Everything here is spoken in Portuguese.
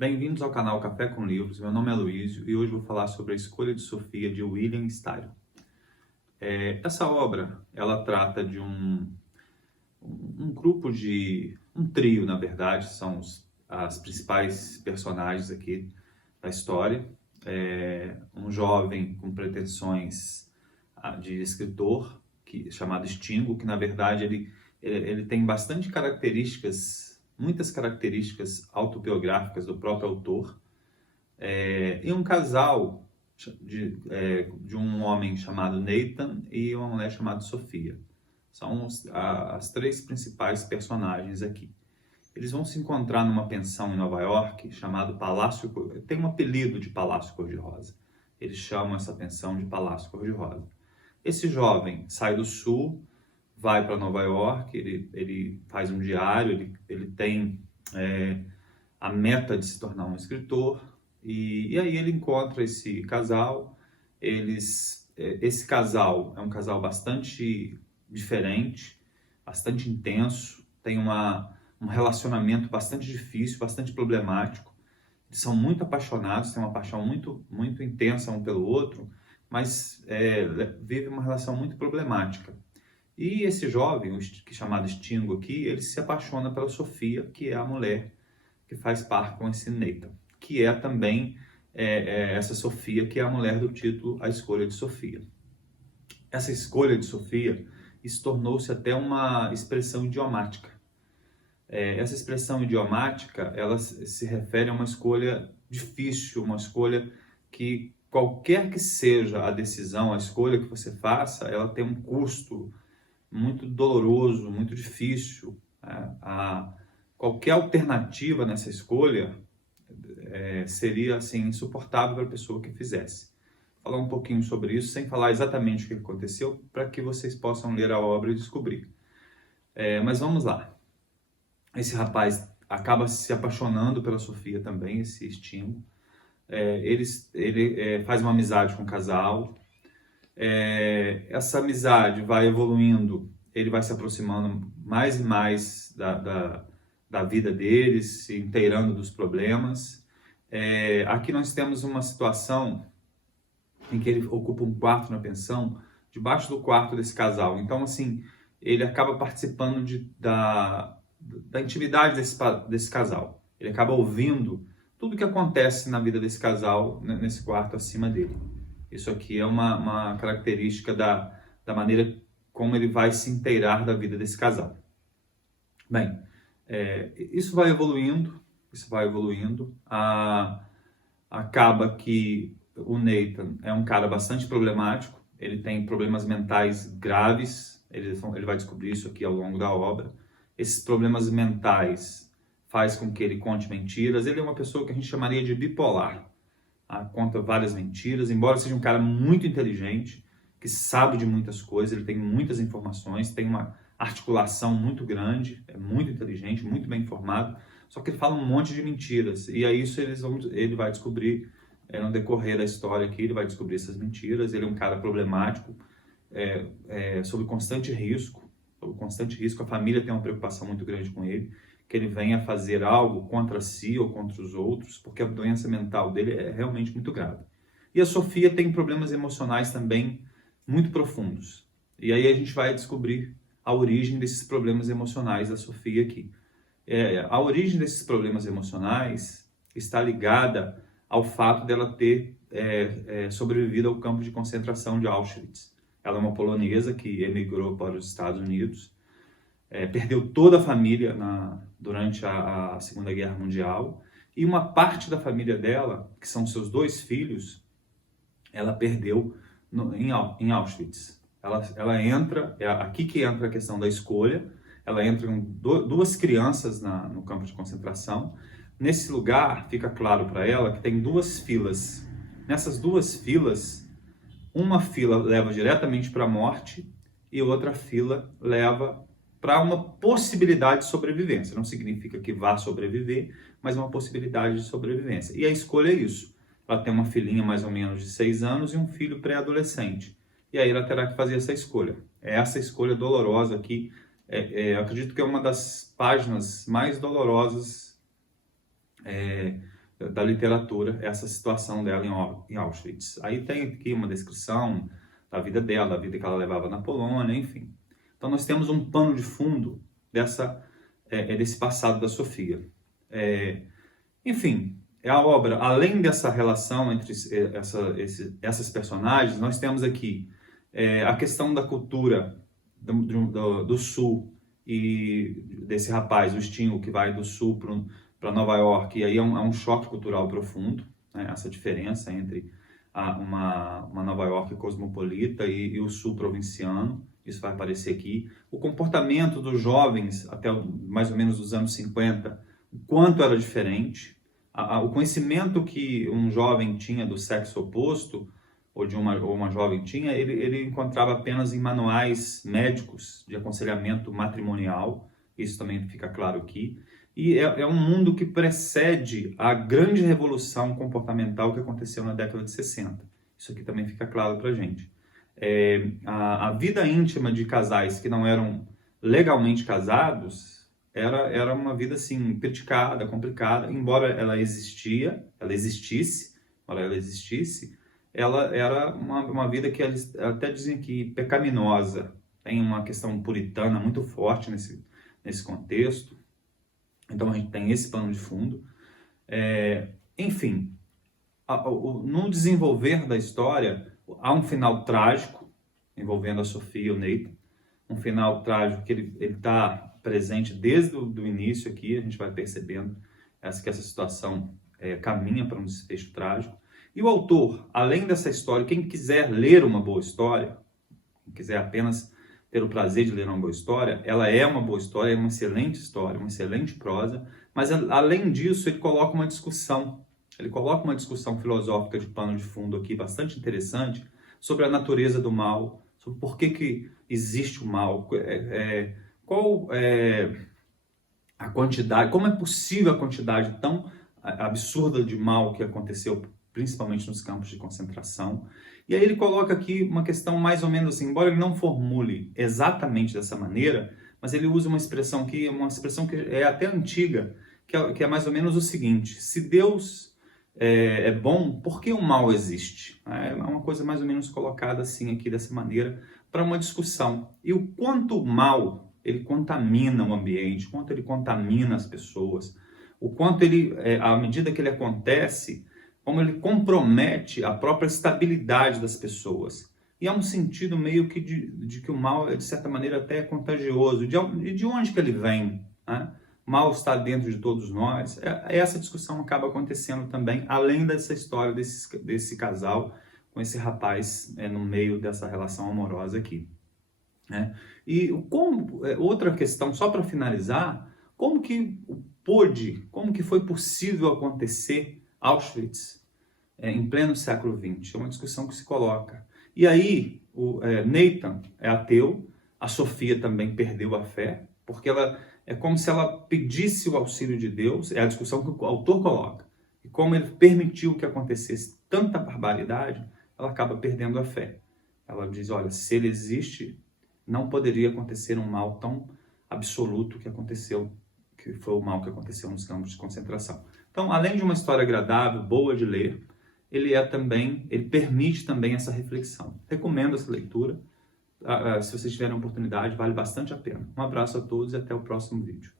Bem-vindos ao canal Café com Livros. Meu nome é Luísio e hoje vou falar sobre A Escolha de Sofia, de William Styron. Essa obra, ela trata de um trio, na verdade, são as principais personagens aqui da história. Um jovem com pretensões de escritor, chamado Stingo, que na verdade ele tem muitas características autobiográficas do próprio autor, e um casal de um homem chamado Nathan e uma mulher chamada Sofia. São as três principais personagens aqui. Eles vão se encontrar numa pensão em Nova York chamado Palácio, tem um apelido de Palácio Cor-de-Rosa. Eles chamam essa pensão de Palácio Cor-de-Rosa. Esse jovem sai do sul, vai para Nova York, ele faz um diário, ele tem a meta de se tornar um escritor, e aí ele encontra esse casal. Esse casal é um casal bastante diferente, bastante intenso, tem um relacionamento bastante difícil, bastante problemático. Eles são muito apaixonados, têm uma paixão muito, muito intensa um pelo outro, mas vive uma relação muito problemática. E esse jovem, que é chamado Stingo aqui, ele se apaixona pela Sofia, que é a mulher que faz par com esse Nathan, que é também essa Sofia, que é a mulher do título A Escolha de Sofia. Essa escolha de Sofia tornou-se até uma expressão idiomática. Essa expressão idiomática, ela se refere a uma escolha difícil, uma escolha que, qualquer que seja a decisão, a escolha que você faça, ela tem um custo muito doloroso, muito difícil. Qualquer alternativa nessa escolha seria assim insuportável para a pessoa que fizesse. Vou falar um pouquinho sobre isso, sem falar exatamente o que aconteceu, para que vocês possam ler a obra e descobrir. Mas vamos lá. Esse rapaz acaba se apaixonando pela Sofia também, esse Stingo. Ele faz uma amizade com o casal. Essa amizade vai evoluindo, ele vai se aproximando mais e mais da vida deles, se inteirando dos problemas. Aqui nós temos uma situação em que ele ocupa um quarto na pensão, debaixo do quarto desse casal. Então, assim, ele acaba participando da intimidade desse casal. Ele acaba ouvindo tudo que acontece na vida desse casal, nesse quarto acima dele. Isso aqui é uma característica da maneira como ele vai se inteirar da vida desse casal. Bem, isso vai evoluindo. Acaba que o Nathan é um cara bastante problemático, ele tem problemas mentais graves, ele vai descobrir isso aqui ao longo da obra. Esses problemas mentais faz com que ele conte mentiras. Ele é uma pessoa que a gente chamaria de bipolar. Conta várias mentiras, embora seja um cara muito inteligente, que sabe de muitas coisas, ele tem muitas informações, tem uma articulação muito grande, é muito inteligente, muito bem informado, só que ele fala um monte de mentiras, e aí isso ele vai descobrir no decorrer da história aqui. Ele vai descobrir essas mentiras. Ele é um cara problemático, sob constante risco, a família tem uma preocupação muito grande com ele, que ele venha fazer algo contra si ou contra os outros, porque a doença mental dele é realmente muito grave. E a Sofia tem problemas emocionais também muito profundos. E aí a gente vai descobrir a origem desses problemas emocionais da Sofia aqui. A origem desses problemas emocionais está ligada ao fato dela ter sobrevivido ao campo de concentração de Auschwitz. Ela é uma polonesa que emigrou para os Estados Unidos, perdeu toda a família durante a Segunda Guerra Mundial, e uma parte da família dela, que são seus 2 filhos, ela perdeu em Auschwitz. Ela entra, aqui que entra a questão da escolha. Ela entra com 2 crianças no campo de concentração. Nesse lugar, fica claro para ela que tem 2 filas. Nessas 2 filas, uma fila leva diretamente para a morte e outra fila leva para uma possibilidade de sobrevivência. Não significa que vá sobreviver, mas uma possibilidade de sobrevivência. E a escolha é isso. Ela tem uma filhinha mais ou menos de 6 anos e um filho pré-adolescente. E aí ela terá que fazer essa escolha. Essa escolha dolorosa aqui, eu acredito que é uma das páginas mais dolorosas da literatura essa situação dela em Auschwitz. Aí tem aqui uma descrição da vida dela, da vida que ela levava na Polônia, enfim. Então nós temos um pano de fundo desse passado da Sofia. Enfim, a obra, além dessa relação entre essas personagens, nós temos aqui a questão da cultura do Sul e desse rapaz, o Stingo, que vai do Sul para Nova York, e aí é um choque cultural profundo, né? Essa diferença entre uma Nova York cosmopolita e o Sul provinciano, isso vai aparecer aqui. O comportamento dos jovens até mais ou menos os anos 50, o quanto era diferente, o conhecimento que um jovem tinha do sexo oposto, ou uma jovem tinha, ele encontrava apenas em manuais médicos de aconselhamento matrimonial, isso também fica claro aqui. E é um mundo que precede a grande revolução comportamental que aconteceu na década de 60. Isso aqui também fica claro para a gente. A vida íntima de casais que não eram legalmente casados era uma vida assim, criticada, complicada, embora ela existisse, ela era uma vida que eles até dizem que pecaminosa, tem uma questão puritana muito forte nesse contexto. Então a gente tem esse pano de fundo. Enfim, no desenvolver da história, há um final trágico envolvendo a Sofia e o Nathan. Um final trágico que ele está presente desde o início aqui, a gente vai percebendo que essa situação caminha para um desfecho trágico. E o autor, além dessa história, quem quiser ler uma boa história, quem quiser apenas ter o prazer de ler uma boa história, ela é uma boa história, é uma excelente prosa, mas além disso ele coloca uma discussão filosófica de pano de fundo aqui, bastante interessante, sobre a natureza do mal, sobre por que existe o mal, qual é a quantidade, como é possível a quantidade tão absurda de mal que aconteceu, principalmente nos campos de concentração. E aí ele coloca aqui uma questão mais ou menos assim, embora ele não formule exatamente dessa maneira, mas ele usa uma expressão que é até antiga, que é mais ou menos o seguinte: se Deus é bom, por que o mal existe? É uma coisa mais ou menos colocada assim aqui dessa maneira para uma discussão. E o quanto o mal ele contamina o ambiente, o quanto ele contamina as pessoas, o quanto ele, à medida que ele acontece, como ele compromete a própria estabilidade das pessoas. E há um sentido meio que de que o mal, de certa maneira, até é contagioso. De onde que ele vem? Né? O mal está dentro de todos nós. Essa discussão acaba acontecendo também, além dessa história desse casal com esse rapaz no meio dessa relação amorosa aqui. Né? E outra questão, só para finalizar, como que foi possível acontecer Auschwitz em pleno século XX? É uma discussão que se coloca. E aí, o Nathan é ateu, a Sofia também perdeu a fé, porque é como se ela pedisse o auxílio de Deus, é a discussão que o autor coloca. E como ele permitiu que acontecesse tanta barbaridade, ela acaba perdendo a fé. Ela diz, olha, se ele existe, não poderia acontecer um mal tão absoluto que foi o mal que aconteceu nos campos de concentração. Então, além de uma história agradável, boa de ler, ele permite também essa reflexão. Recomendo essa leitura. Se vocês tiverem a oportunidade, vale bastante a pena. Um abraço a todos e até o próximo vídeo.